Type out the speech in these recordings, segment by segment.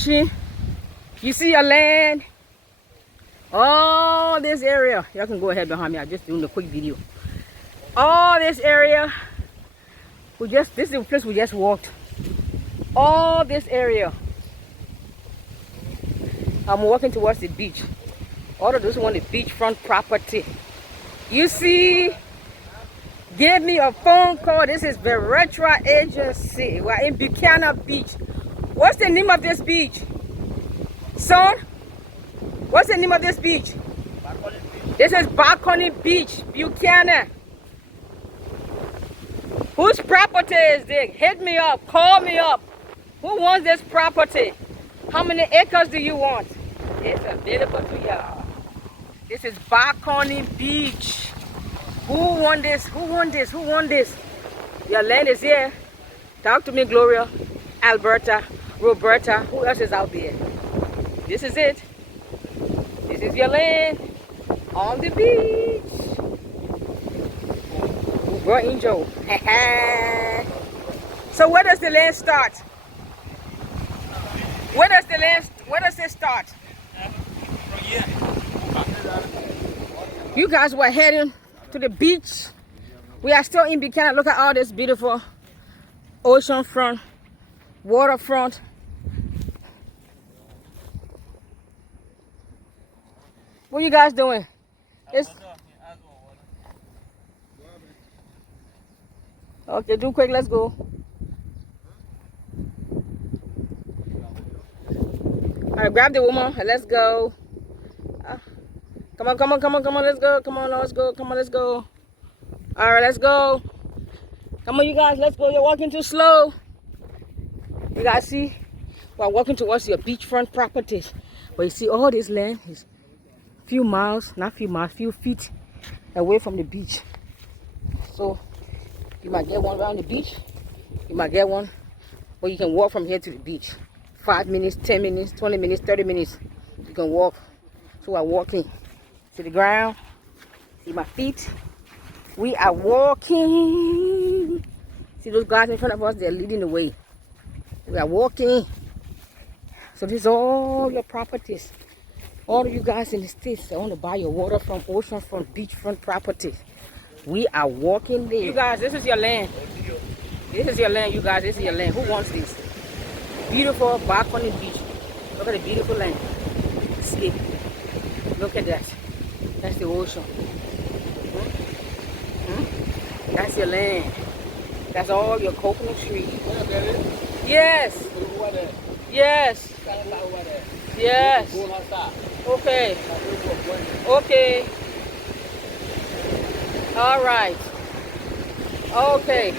watching. You see your land. All this area. Y'all can go ahead behind me. I'm just doing a quick video. All this area. This is the place we just walked. All this area. I'm walking towards the beach. All of those want the beachfront property. You see, give me a phone call. This is Varetra Agency. We're in Buchanan Beach. What's the name of this beach? Son? What's the name of this beach? This is Balcony Beach, Buchanan. Whose property is this? Hit me up, call me up. Who wants this property? How many acres do you want? It's available to y'all. This is Balcony Beach. Who won this? Who won this? Who won this? Your land is here. Talk to me, Gloria, Alberta, Roberta. Who else is out there? This is it. This is your land on the beach. Bro, Angel. So where does the land start? Where does it start? You guys were heading to the beach. We are still in Buchanan. Look at all this beautiful ocean front, waterfront. What you guys doing? Okay, do quick, let's go. Alright, grab the woman and let's go. Come on, let's go. Come on, let's go. Alright, let's go. Come on, you guys, let's go. You're walking too slow. You guys see? We're walking towards your beachfront properties. But you see all this land is few feet away from the beach. So you might get one around the beach, you might get one, but you can walk from here to the beach. 5 minutes, 10 minutes, 20 minutes, 30 minutes. You can walk. So we're walking to the ground. See my feet? We are walking. See those guys in front of us? They're leading the way. We are walking. So these are all your properties. All of you guys in the States that want to buy your waterfront, oceanfront, beachfront properties. We are walking there. You guys, this is your land. This is your land, you guys. This is your land. Who wants this? Beautiful Balcony Beach. Look at the beautiful land. See? Look at that. That's the ocean. That's your land. That's all your coconut trees. Yes. Yes. Yes. Okay. Okay. All right. Okay.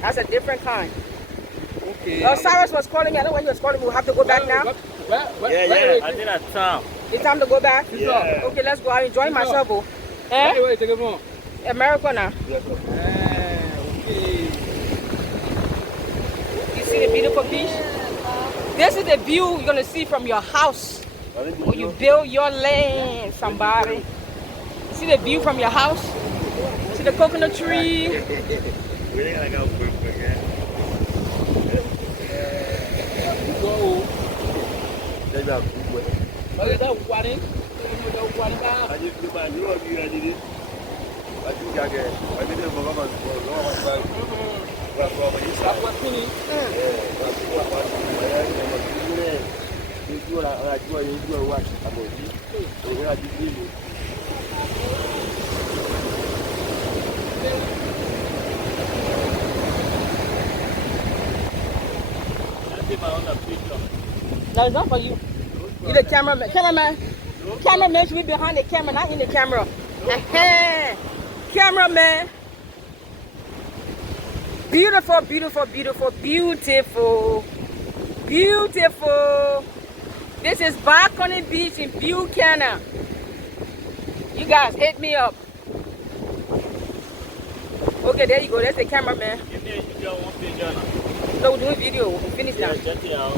That's a different kind. Okay. Oh, Cyrus was calling me. I don't know why he was calling me. We'll have to go back now. Yeah. I think that's time. It's time to go back? Yeah. Okay, let's go. I'm enjoying myself. Eh? America now. Okay. You see the beautiful beach? This is the view you're going to see from your house. When you build your land, somebody. You see the view from your house? See the coconut tree? We gotta go quick, yeah. Go. They got good way. Oh, is that water? I just do my new review, I did it. I think I get it. I did it for long. No, it's not for you. You're the cameraman. Cameraman should be behind the camera, not in the camera. Cameraman. Beautiful, beautiful, beautiful, beautiful, beautiful. This is Balcony Beach in Buchanan. You guys hit me up. Okay, there you go. That's the cameraman. Give me a video, one page, no, we're doing video. We'll finish now. Check it out.